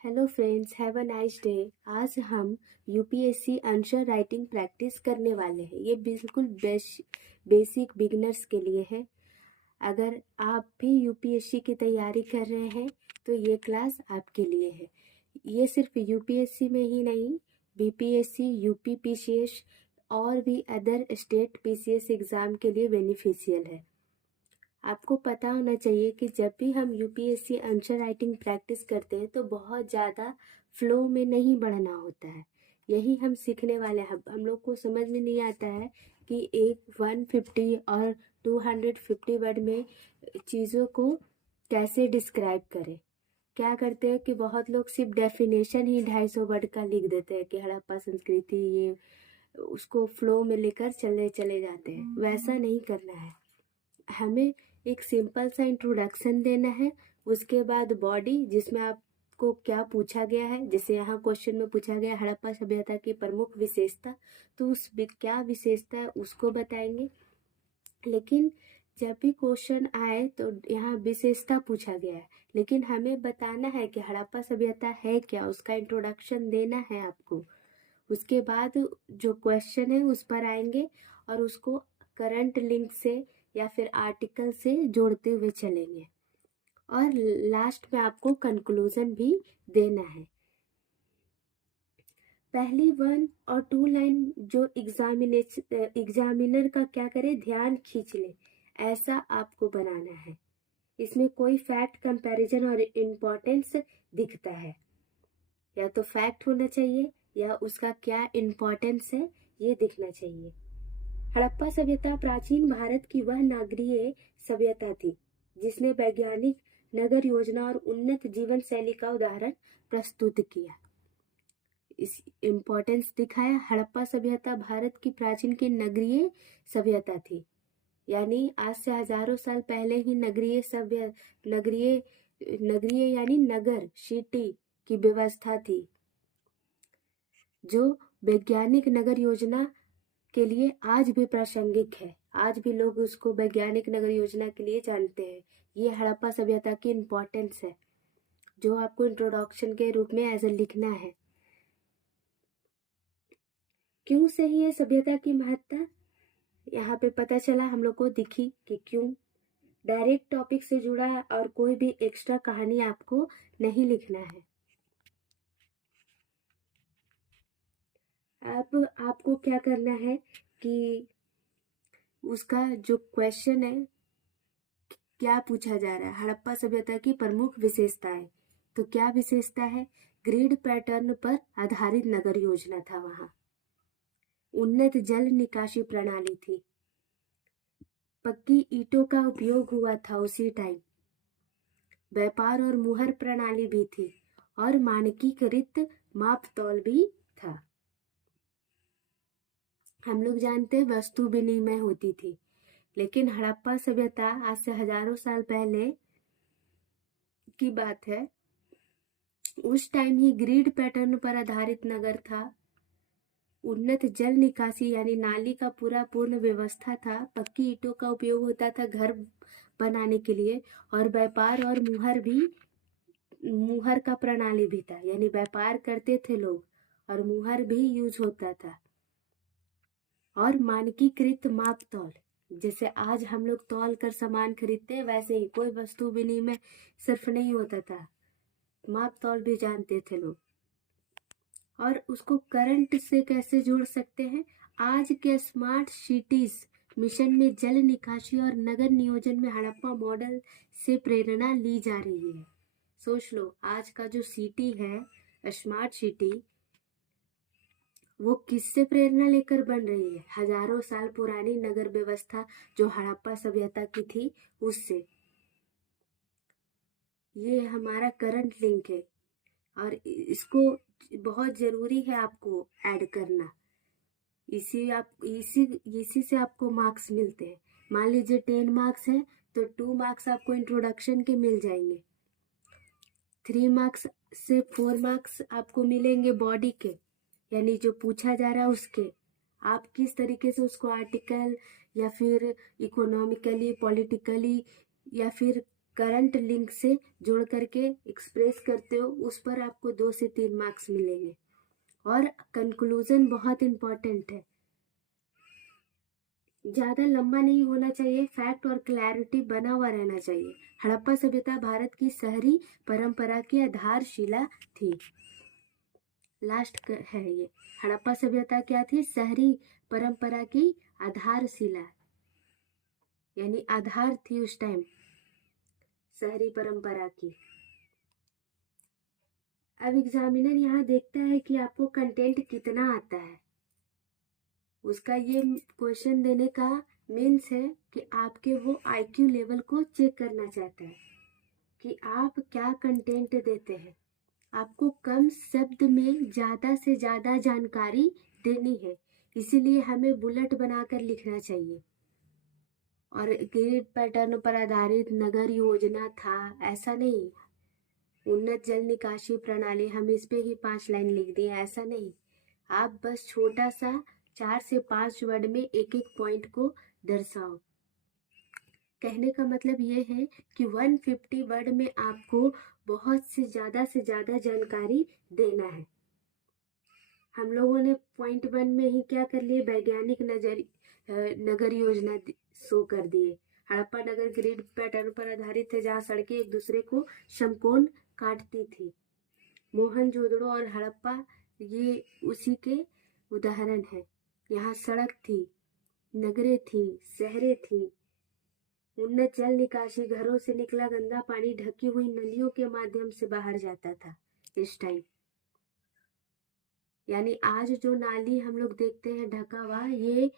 Hello friends, have a nice day. आज हम UPSC answer writing practice करने वाले हैं। ये बिल्कुल बेसिक बिगिनर्स के लिए है। अगर आप भी यूपीएससी की तैयारी कर रहे हैं तो ये क्लास आपके लिए है। ये सिर्फ यूपीएससी में ही नहीं, बीपीएससी, यूपी पीसीएस और भी अदर स्टेट पीसीएस एग्ज़ाम के लिए बेनिफिशियल है। आपको पता होना चाहिए कि जब भी हम यूपीएससी आंसर राइटिंग प्रैक्टिस करते हैं तो बहुत ज़्यादा फ्लो में नहीं बढ़ना होता है। यही हम सीखने वाले हैं। हम लोग को समझ में नहीं आता है कि एक 150 और 250 वर्ड में चीज़ों को कैसे डिस्क्राइब करें। क्या करते हैं कि बहुत लोग सिर्फ डेफिनेशन ही 250 वर्ड का लिख देते हैं कि हड़प्पा संस्कृति, ये उसको फ्लो में लेकर चले चले जाते हैं। वैसा नहीं करना है। हमें एक सिंपल सा इंट्रोडक्शन देना है, उसके बाद बॉडी जिसमें आपको क्या पूछा गया है। जैसे यहाँ क्वेश्चन में पूछा गया हड़प्पा सभ्यता की प्रमुख विशेषता, तो उस क्या विशेषता है उसको बताएंगे। लेकिन जब भी क्वेश्चन आए तो यहाँ विशेषता पूछा गया है, लेकिन हमें बताना है कि हड़प्पा सभ्यता है क्या, उसका इंट्रोडक्शन देना है आपको। उसके बाद जो क्वेश्चन है उस पर आएंगे और उसको करंट लिंक से या फिर आर्टिकल से जोड़ते हुए चलेंगे, और लास्ट में आपको कंक्लूजन भी देना है। पहली 1 और 2 लाइन जो एग्जामिनर का क्या करे, ध्यान खींच ले, ऐसा आपको बनाना है। इसमें कोई फैक्ट कंपैरिजन और इम्पोर्टेंस दिखता है, या तो फैक्ट होना चाहिए या उसका क्या इम्पोर्टेंस है ये दिखना चाहिए। हड़प्पा सभ्यता प्राचीन भारत की वह नागरीय सभ्यता थी जिसने वैज्ञानिक नगर योजना और उन्नत जीवन शैली का उदाहरण प्रस्तुत किया। इस इम्पोर्टेंस दिखाया। हड़प्पा सभ्यता भारत की प्राचीन की नगरीय सभ्यता थी, यानी आज से हजारों साल पहले ही नगरीय यानी नगर, सिटी की व्यवस्था थी, जो वैज्ञानिक नगर योजना के लिए आज भी प्रासंगिक है। आज भी लोग उसको वैज्ञानिक नगर योजना के लिए जानते हैं। ये हड़प्पा सभ्यता की इम्पोर्टेंस है जो आपको इंट्रोडक्शन के रूप में ऐसे लिखना है। क्यों सही है सभ्यता की महत्ता, यहाँ पे पता चला हम लोग को, दिखी कि क्यों। डायरेक्ट टॉपिक से जुड़ा है और कोई भी एक्स्ट्रा कहानी आपको नहीं लिखना है। अब आपको क्या करना है कि उसका जो क्वेश्चन है, क्या पूछा जा रहा है, हड़प्पा सभ्यता की प्रमुख विशेषताएं। तो क्या विशेषता है, ग्रिड पैटर्न पर आधारित नगर योजना था वहां, उन्नत जल निकासी प्रणाली थी, पक्की ईंटों का उपयोग हुआ था उसी टाइम, व्यापार और मुहर प्रणाली भी थी, और मानकीकृत माप तौल भी था। हम लोग जानते हैं वस्तु विनिमय होती थी, लेकिन हड़प्पा सभ्यता आज से हजारों साल पहले की बात है। उस टाइम ही ग्रिड पैटर्न पर आधारित नगर था, उन्नत जल निकासी यानी नाली का पूर्ण व्यवस्था था, पक्की ईंटों का उपयोग होता था घर बनाने के लिए, और व्यापार और मुहर का प्रणाली भी था, यानी व्यापार करते थे लोग और मुहर भी यूज होता था। और मानकीकृत माप तौल, जैसे आज हम लोग तौल कर सामान खरीदते हैं, वैसे ही कोई वस्तु विनिमय सिर्फ नहीं होता था, माप तौल भी जानते थे लोग। और उसको करंट से कैसे जोड़ सकते हैं, आज के स्मार्ट सिटीज मिशन में जल निकासी और नगर नियोजन में हड़प्पा मॉडल से प्रेरणा ली जा रही है। सोच लो, आज का जो सिटी है स्मार्ट सिटी, वो किससे प्रेरणा लेकर बन रही है, हजारों साल पुरानी नगर व्यवस्था जो हड़प्पा सभ्यता की थी उससे। ये हमारा करंट लिंक है और इसको बहुत जरूरी है आपको ऐड करना। इसी से आपको मार्क्स मिलते हैं। मान लीजिए 10 मार्क्स है तो 2 मार्क्स आपको इंट्रोडक्शन के मिल जाएंगे, 3 मार्क्स से 4 मार्क्स आपको मिलेंगे बॉडी के, यानी जो पूछा जा रहा है उसके। आप किस तरीके से उसको आर्टिकल या फिर इकोनॉमिकली, पॉलिटिकली या फिर करंट लिंक से जोड़ करके एक्सप्रेस करते हो, उस पर आपको 2 से 3 मार्क्स मिलेंगे। और कंक्लूजन बहुत इम्पोर्टेंट है, ज़्यादा लंबा नहीं होना चाहिए, फैक्ट और क्लैरिटी बना हुआ रहना चाहिए। हड़प्पा सभ्यता भारत की शहरी परंपरा की आधारशिला थी। लास्ट है ये, हड़प्पा सभ्यता क्या थी? शहरी परंपरा की आधारशिला, यानी आधार थी उस टाइम शहरी परंपरा की। अब एग्जामिनर यहाँ देखता है कि आपको कंटेंट कितना आता है, उसका ये क्वेश्चन देने का मीन्स है कि आपके वो आईक्यू लेवल को चेक करना चाहता है कि आप क्या कंटेंट देते हैं। आपको कम शब्द में ज़्यादा से ज़्यादा जानकारी देनी है, इसीलिए हमें बुलेट बनाकर लिखना चाहिए। और ग्रिड पैटर्न पर आधारित नगर योजना था, ऐसा नहीं। उन्नत जल निकासी प्रणाली, हम इस पे ही 5 लाइन लिख दिए, ऐसा नहीं। आप बस छोटा सा 4 से 5 वर्ड में एक एक पॉइंट को दर्शाओ। कहने का मतलब ये है कि 150 वर्ड में आपको बहुत से ज़्यादा जानकारी देना है। हम लोगों ने पॉइंट 1 में ही क्या कर लिए, वैज्ञानिक नगर योजना शो कर दिए। हड़प्पा नगर ग्रिड पैटर्न पर आधारित थे, जहाँ सड़कें एक दूसरे को समकोण काटती थी। मोहनजोदड़ो और हड़प्पा ये उसी के उदाहरण है। यहाँ सड़क थी, नगरें थी, शहरें थी, उन्नत जल निकासी, घरों से निकला गंदा पानी ढकी हुई नलियों के माध्यम से बाहर जाता था इस टाइम। यानी आज जो नाली हम लोग देखते हैं ढका हुआ, ये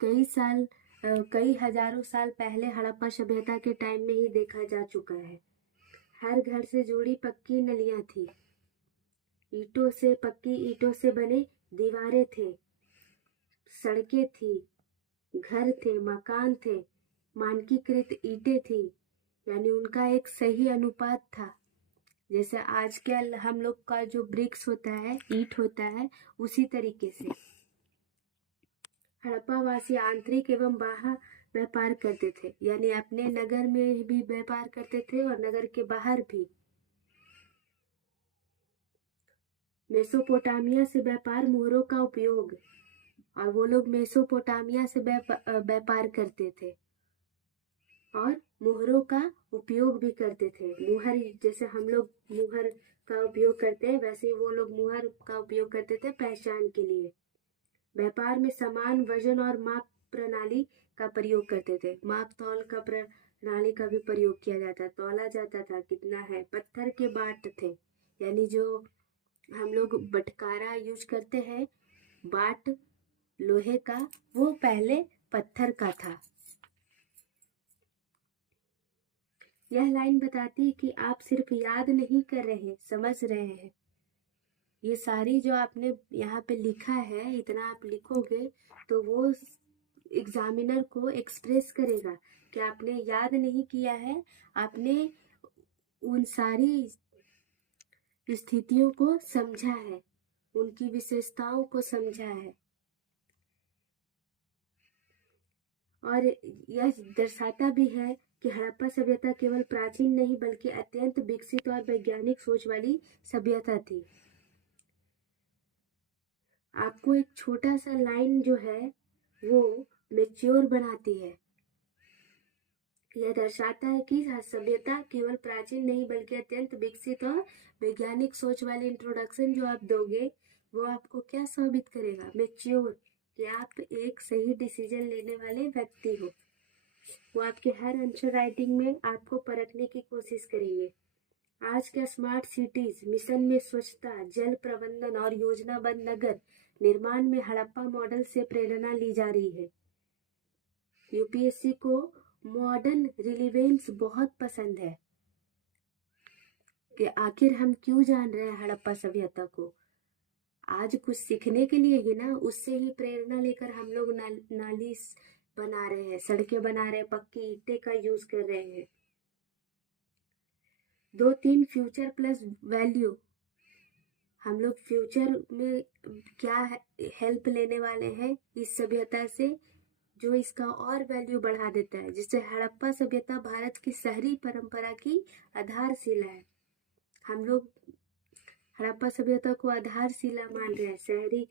कई हजारों साल पहले हड़प्पा सभ्यता के टाइम में ही देखा जा चुका है। हर घर से जुड़ी पक्की नलियां थी, पक्की ईंटों से बने दीवारें थे, सड़कें थी, घर थे, मकान थे, मानकीकृत ईंटें थी, यानी उनका एक सही अनुपात था। जैसे आजकल हम लोग का जो ब्रिक्स होता है, ईंट होता है, उसी तरीके से हड़प्पावासी आंतरिक एवं बाह्य व्यापार करते थे, यानी अपने नगर में भी व्यापार करते थे और नगर के बाहर भी। मेसोपोटामिया से व्यापार, मोहरों का उपयोग, और वो लोग मेसोपोटामिया से व्यापार करते थे और मोहरों का उपयोग भी करते थे। मुहर, जैसे हम लोग मुहर का उपयोग करते हैं, वैसे वो लोग मुहर का उपयोग करते थे पहचान के लिए। व्यापार में समान वजन और माप प्रणाली का प्रयोग करते थे। माप तौल का प्रणाली का भी प्रयोग किया जाता, तौला जाता था कितना है। पत्थर के बाट थे, यानी जो हम लोग बटकारा यूज करते हैं, बाट लोहे का, वो पहले पत्थर का था। यह लाइन बताती है कि आप सिर्फ याद नहीं कर रहे, समझ रहे हैं। ये सारी जो आपने यहाँ पे लिखा है, इतना आप लिखोगे तो वो एग्जामिनर को एक्सप्रेस करेगा कि आपने याद नहीं किया है, आपने उन सारी स्थितियों को समझा है, उनकी विशेषताओं को समझा है। और यह दर्शाता भी है कि हड़प्पा सभ्यता केवल प्राचीन नहीं बल्कि अत्यंत विकसित और वैज्ञानिक सोच वाली सभ्यता थी। आपको एक छोटा सा लाइन जो है वो मैच्योर बनाती है। यह दर्शाता है कि सभ्यता केवल प्राचीन नहीं बल्कि अत्यंत विकसित और वैज्ञानिक सोच वाली। इंट्रोडक्शन जो आप दोगे वो आपको क्या साबित करेगा? मैच्योर, कि आप एक सही डिसीजन लेने वाले व्यक्ति हो। वो आपके हर आंसर राइटिंग में आपको परखने की कोशिश करेंगे। आज के स्मार्ट सिटीज मिशन में स्वच्छता, जल प्रबंधन और योजनाबद्ध नगर निर्माण में हड़प्पा मॉडल से प्रेरणा ली जा रही है। यूपीएससी को मॉडर्न रिलीवेंस बहुत पसंद है कि आखिर हम क्यों जान रहे हैं हड़प्पा सभ्यता को। आज कुछ सीखने के लिए ही ना, उससे ही प्रेरणा लेकर हम लोग नाली बना रहे हैं, सड़कें बना रहे हैं, पक्की ईंटें का यूज कर रहे हैं। 2-3 फ्यूचर प्लस वैल्यू, हम लोग फ्यूचर में क्या हेल्प लेने वाले हैं इस सभ्यता से, जो इसका और वैल्यू बढ़ा देता है, जिससे हड़प्पा सभ्यता भारत की शहरी परंपरा की आधारशिला है। हम लोग हड़प्पा सभ्यता को आधारशिला मान रहे हैं शहरी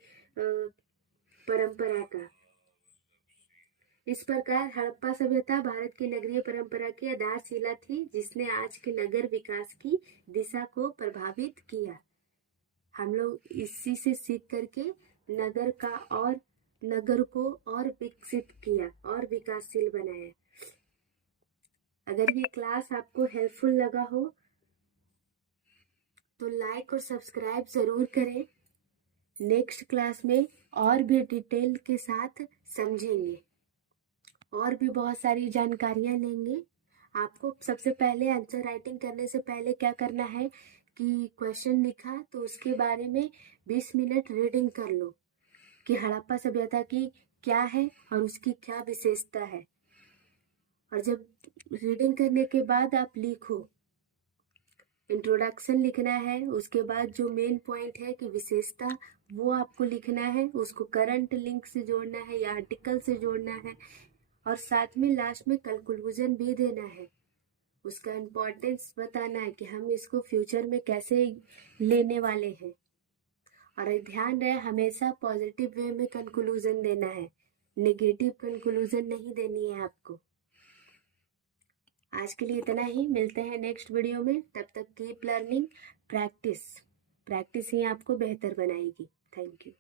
परंपरा का। इस प्रकार हड़प्पा सभ्यता भारत की नगरीय परंपरा की आधारशिला थी, जिसने आज के नगर विकास की दिशा को प्रभावित किया। हम लोग इसी से सीख करके नगर को और विकसित किया और विकासशील बनाया। अगर ये क्लास आपको हेल्पफुल लगा हो तो लाइक और सब्सक्राइब जरूर करें। नेक्स्ट क्लास में और भी डिटेल के साथ समझेंगे और भी बहुत सारी जानकारियां लेंगे। आपको सबसे पहले आंसर राइटिंग करने से पहले क्या करना है कि क्वेश्चन लिखा तो उसके बारे में 20 मिनट रीडिंग कर लो कि हड़प्पा सभ्यता की क्या है और उसकी क्या विशेषता है। और जब रीडिंग करने के बाद आप लिखो, इंट्रोडक्शन लिखना है, उसके बाद जो मेन पॉइंट है कि विशेषता वो आपको लिखना है, उसको करंट लिंक से जोड़ना है या आर्टिकल से जोड़ना है, और साथ में लास्ट में कंक्लूजन भी देना है। उसका इम्पोर्टेंस बताना है कि हम इसको फ्यूचर में कैसे लेने वाले हैं। और ध्यान रहे हमेशा पॉजिटिव वे में कंक्लूजन देना है, नेगेटिव कंक्लूजन नहीं देनी है आपको। आज के लिए इतना ही, मिलते हैं नेक्स्ट वीडियो में। तब तक कीप लर्निंग, प्रैक्टिस ही आपको बेहतर बनाएगी। Thank you.